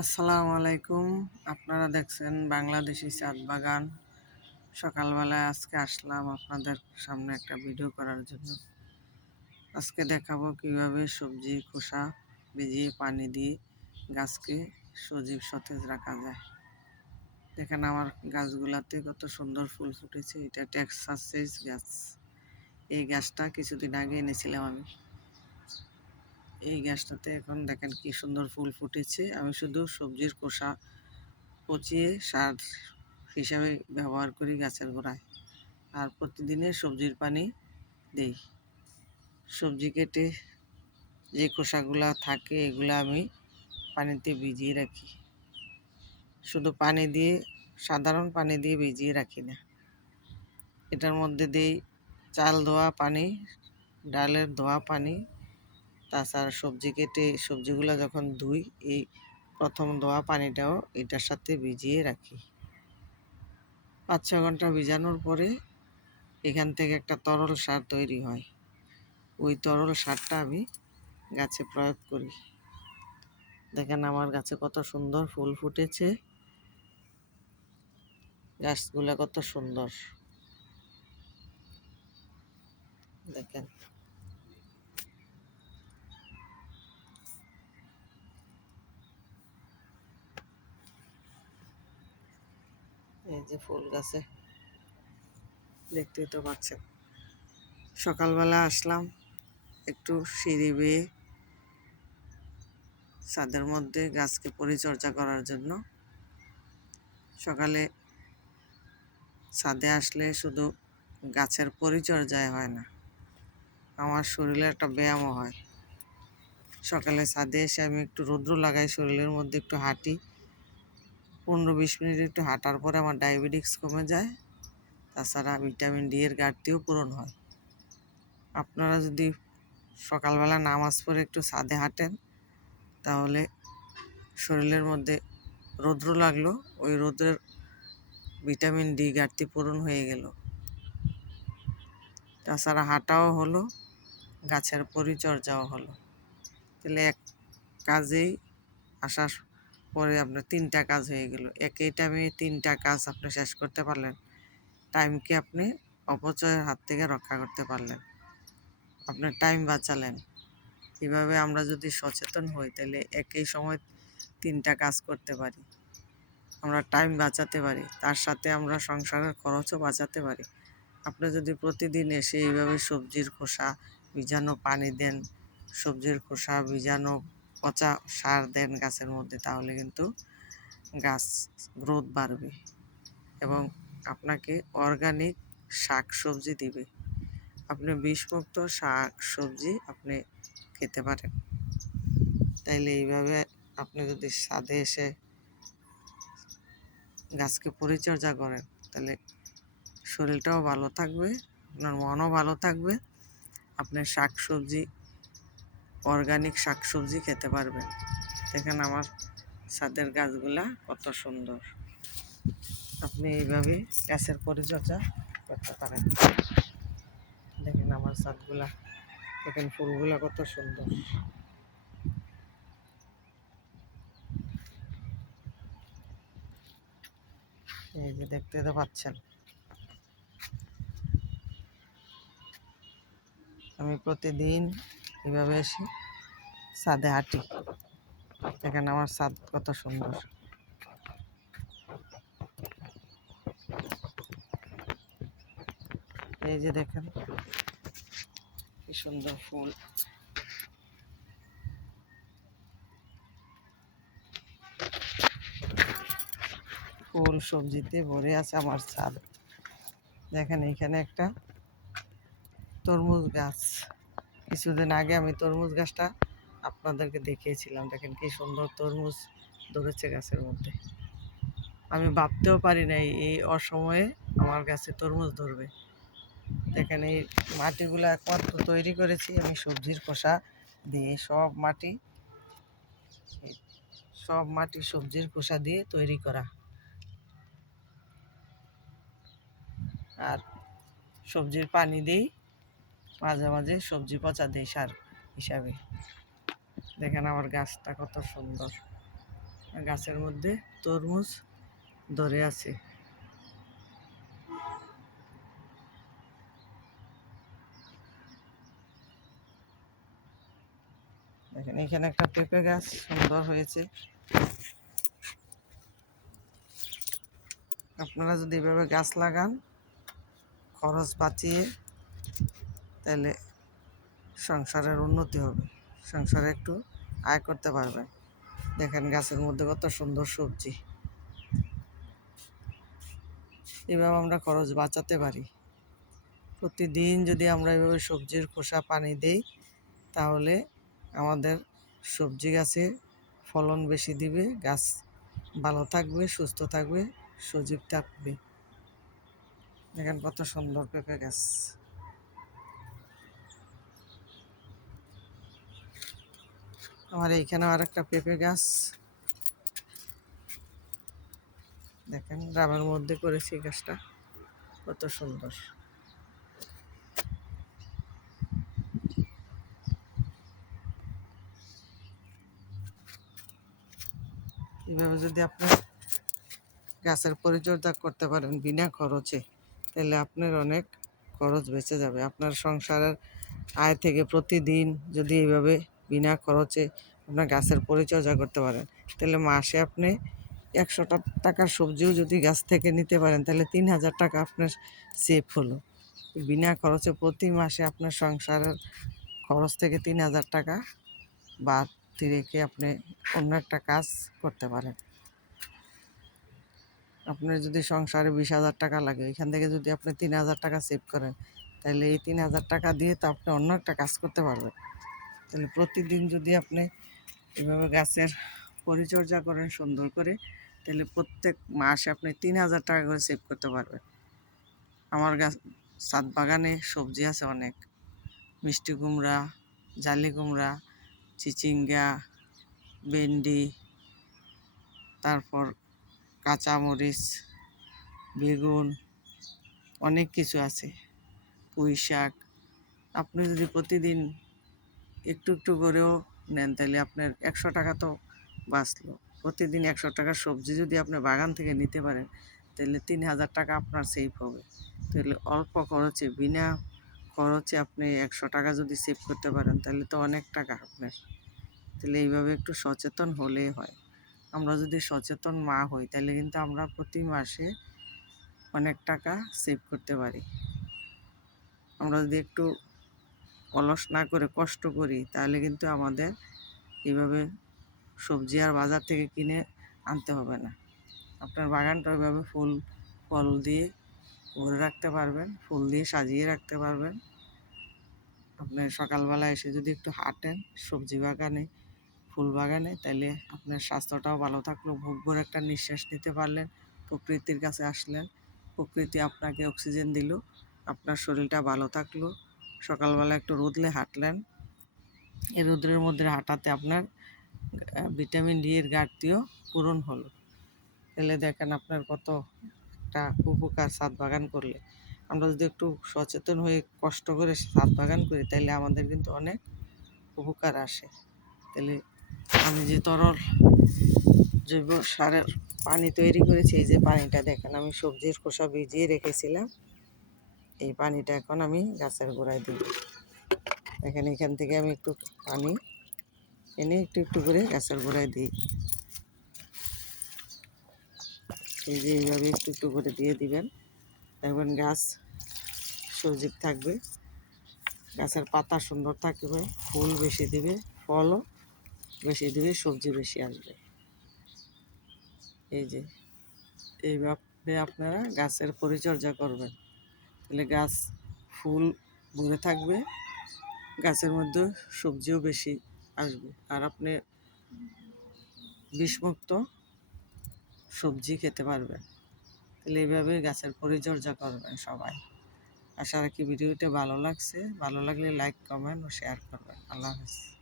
আসসালামু আলাইকুম। আপনারা দেখছেন বাংলাদেশি চাঁদ বাগান। সকালবেলায় আজকে আসলাম আপনাদের সামনে একটা ভিডিও করার জন্য। আজকে দেখাবো কিভাবে সবজির খোসা ভিজিয়ে পানি দিয়ে গাছকে সজীব সতেজ রাখা যায়। দেখেন আমার গাছগুলাতে কত সুন্দর ফুল ফুটেছে। এটা টেক্সাস সিজ গাছ। এই গাছটা কিছুদিন আগে এনেছিলাম আমি। এই গাছটাতে এখন দেখেন কি সুন্দর ফুল ফুটেছে। আমি শুধু সবজির খোসা পচিয়ে সার হিসাবে ব্যবহার করি গাছের গোড়ায়, আর প্রতিদিনের সবজির পানি দেই। সবজি কেটে যে খোসাগুলা থাকে এগুলো আমি পানিতে ভিজিয়ে রাখি। শুধু পানি দিয়ে, সাধারণ পানি দিয়ে ভিজিয়ে রাখি না। এটার মধ্যে দিই চাল ধোয়া পানি, ডালের ধোয়া পানি, তাছাড়া সবজি কেটে সবজিগুলো যখন ধুই এই প্রথম ধোয়া পানিটাও এটার সাথে ভিজিয়ে রাখি। 5-6 ঘন্টা ভিজানোর পরে এখান থেকে একটা তরল সার তৈরি হয়। ওই তরল সারটা আমি গাছে প্রয়োগ করি। দেখেন আমার গাছে কত সুন্দর ফুল ফুটেছে, গাছগুলা কত সুন্দর দেখেন। এই যে ফুল গাছে দেখতেই তো পাচ্ছেন। সকালবেলা আসলাম একটু সিঁড়ি বেয়ে ছাদের মধ্যে গাছকে পরিচর্যা করার জন্য। সকালে ছাদে আসলে শুধু গাছের পরিচর্যায় হয় না, আমার শরীরে একটা ব্যায়ামও হয়। সকালে ছাদে এসে আমি একটু রৌদ্র লাগাই, শরীরের মধ্যে একটু হাঁটি। 15-20 মিনিট একটু হাঁটার পরে আমার ডায়াবেটিস কমে যায়। তাছাড়া ভিটামিন ডি এর ঘাটতিও পূরণ হয়। আপনারা যদি সকালবেলা নামাজ পড়ে একটু ছাদে হাঁটেন তাহলে শরীরের মধ্যে রৌদ্র লাগলো, ওই রৌদ্রের ভিটামিন ডি ঘাটতি পূরণ হয়ে গেল। তাছাড়া হাঁটাও হলো, গাছের পরিচর্যাও হলো। তাহলে এক কাজেই আসার পরে আপনার 3টা কাজ হয়ে গেল। একই টাইমে 3টা কাজ আপনি শেষ করতে পারলেন। টাইমকে আপনি অপচয়ের হাত থেকে রক্ষা করতে পারলেন, আপনার টাইম বাঁচালেন। এভাবে আমরা যদি সচেতন হই তাহলে একই সময় 3টা কাজ করতে পারি, আমরা টাইম বাঁচাতে পারি, তার সাথে আমরা সংসারের খরচও বাঁচাতে পারি। আপনি যদি প্রতিদিন এসে এইভাবে সবজির খোসা ভিজানো পানি দেন, সবজির খোসা ভিজানো পচা সার দেন গাছের মধ্যে, তাহলে কিন্তু গাছ গ্রোথ বাড়বে এবং আপনাকে অর্গানিক শাক সবজি দিবে। আপনি বিষমুক্ত শাক সবজি আপনি খেতে পারেন। তাইলে এইভাবে আপনি যদি ছাদে এসে গাছকে পরিচর্যা করেন তাহলে শরীরটাও ভালো থাকবে, আপনার মনও ভালো থাকবে, আপনি শাক সবজি, অর্গানিক শাক সবজি খেতে পারবেন। দেখেন আমার ছাদের গাছগুলা কত সুন্দর। আপনি এইভাবে গাছের পরিচর্যা করতে পারেন। দেখেন আমার ছাদগুলা, দেখেন ফুলগুলা কত সুন্দর। এই যে দেখতে তো পাচ্ছেন। আমি প্রতিদিন এভাবে এসে ছাদে হাঁটি। দেখেন আমার ছাদ কত সুন্দর। এই যে দেখেন কি সুন্দর ফুল। ফুল সবজিতে ভরে আছে আমার ছাদ। দেখেন এইখানে একটা তরমুজ গাছ। কিছুদিন আগে আমি তরমুজ গাছটা আপনাদেরকে দেখিয়েছিলাম। দেখেন কি সুন্দর তরমুজ ধরেছে গাছের মধ্যে। আমি ভাবতেও পারি নাই এই অসময়ে আমার গাছে তরমুজ ধরবে। দেখেন এই মাটিগুলো একমাত্র তৈরি করেছি আমি সবজির খোসা দিয়ে। সব মাটি সবজির খোসা দিয়ে তৈরি করা। আর সবজির পানি দিই, মাঝে মাঝে সবজি পচা দিই সার হিসাবে। দেখেন আমার গাছটা কত সুন্দর গাছের মধ্যে তরমুজ ধরে আছে। দেখেন এখানে একটা পেঁপে গাছ সুন্দর হয়েছে। আপনারা যদি এভাবে গাছ লাগান খরচ বাঁচিয়ে, তাহলে সংসারের উন্নতি হবে, সংসারে একটু আয় করতে পারবেন। দেখেন গাছের মধ্যে কত সুন্দর সবজি। এভাবে আমরা খরচ বাঁচাতে পারি। প্রতিদিন যদি আমরা এভাবে সবজির খোসা পানি দেই, তাহলে আমাদের সবজি গাছে ফলন বেশি দিবে, গাছ ভালো থাকবে, সুস্থ থাকবে, সজীব থাকবে। দেখেন কত সুন্দর পেঁপে গাছ। আমার এইখানে আর একটা পেঁপে গাছ, দেখেন গ্রামের মধ্যে করেছি গাছটা, কত সুন্দর। এভাবে যদি আপনি গাছের পরিচর্যা করতে পারেন বিনা খরচে, তাহলে আপনার অনেক খরচ বেঁচে যাবে। আপনার সংসারের আয় থেকে প্রতিদিন যদি এইভাবে বিনা খরচে আপনার গাছের পরিচর্যা করতে পারেন, তাহলে মাসে আপনি 100 টাকার সবজিও যদি গাছ থেকে নিতে পারেন, তাহলে 3000 টাকা আপনার সেভ হলো। বিনা খরচে প্রতি মাসে আপনার সংসারের খরচ থেকে 3000 টাকা বাদ রেখে আপনি অন্য একটা কাজ করতে পারেন। আপনার যদি সংসারে 20,000 টাকা লাগে, এখান থেকে যদি আপনি 3000 টাকা সেভ করেন, তাহলে এই 3000 টাকা দিয়ে তো আপনি অন্য একটা কাজ করতে পারবেন। তাহলে প্রতিদিন যদি আপনি এভাবে গাছের পরিচর্যা করেন সুন্দর করে, তাহলে প্রত্যেক মাসে আপনি 3000 টাকা করে সেভ করতে পারবেন। আমার গাছ ছাদ বাগানে সবজি আছে অনেক, মিষ্টি কুমড়া, জালি কুমড়া, চিচিঙ্গা, ভেন্ডি, তারপর কাঁচামরিচ, বেগুন, অনেক কিছু আছে, পুঁই শাক। আপনি যদি প্রতিদিন একটু একটু করেও নেন, তাহলে আপনার 100 টাকা তো বাঁচলো। প্রতিদিন 100 টাকার সবজি যদি আপনি বাগান থেকে নিতে পারেন, তাহলে 3000 টাকা আপনার সেভ হবে। তাহলে অল্প খরচে, বিনা খরচে আপনি 100 টাকা যদি সেভ করতে পারেন, তাহলে তো অনেক টাকা আপনার। তাহলে এইভাবে একটু সচেতন হলেই হয়। আমরা যদি সচেতন মা হই, তাহলে কিন্তু আমরা প্রতি মাসে অনেক টাকা সেভ করতে পারি। আমরা যদি একটু অলস না করে কষ্ট করি, তাহলে কিন্তু আমাদের এইভাবে সবজি আর বাজার থেকে কিনে আনতে হবে না। আপনার বাগানটা ওইভাবে ফুল ফল দিয়ে ভরে রাখতে পারবেন, ফুল দিয়ে সাজিয়ে রাখতে পারবেন। আপনি সকালবেলা এসে যদি একটু হাঁটেন সবজি বাগানে, ফুল বাগানে, তাহলে আপনার স্বাস্থ্যটাও ভালো থাকলো, বুক ভরে একটা নিঃশ্বাস নিতে পারলেন, প্রকৃতির কাছে আসলেন, প্রকৃতি আপনাকে অক্সিজেন দিল, আপনার শরীরটা ভালো থাকলো। সকালবেলা একটু রোদলে হাঁটলেন, এই রোদের মধ্যে হাঁটাতে আপনার ভিটামিন ডি এর ঘাটতিও পূরণ হলো। তাহলে দেখেন আপনার কত একটা উপকার ছাদ বাগান করলে। আমরা যদি একটু সচেতন হয়ে কষ্ট করে ছাদ বাগান করি, তাহলে আমাদের কিন্তু অনেক উপকার আসে। তাহলে আমি যে তরল জৈব সারের পানি তৈরি করেছি, এই যে পানিটা দেখেন, আমি সবজির খোসা ভিজিয়ে রেখেছিলাম, এই পানিটা এখন আমি গাছের গোড়ায় দিই। দেখেন এখান থেকে আমি একটু পানি এনে একটু একটু করে গাছের গোড়ায় দিই। এই যে এইভাবে একটু একটু করে দিয়ে দিবেন, দেখবেন গাছ সজীব থাকবে, গাছের পাতা সুন্দর থাকবে, ফুল বেশি দিবে, ফলও বেশি দিবে, সবজি বেশি আসবে। এই যে এইভাবে আপনারা গাছের পরিচর্যা করবেন, তাহলে গাছ ফুল ভরে থাকবে, গাছের মধ্যে সবজিও বেশি আসবে, আর আপনি বিষমুক্ত সবজি খেতে পারবেন। তাহলে এইভাবে গাছের পরিচর্যা করবেন সবাই। আশা রাখি ভিডিওটা ভালো লাগছে, ভালো লাগলে লাইক, কমেন্ট ও শেয়ার করবেন। আল্লাহ হাফেজ।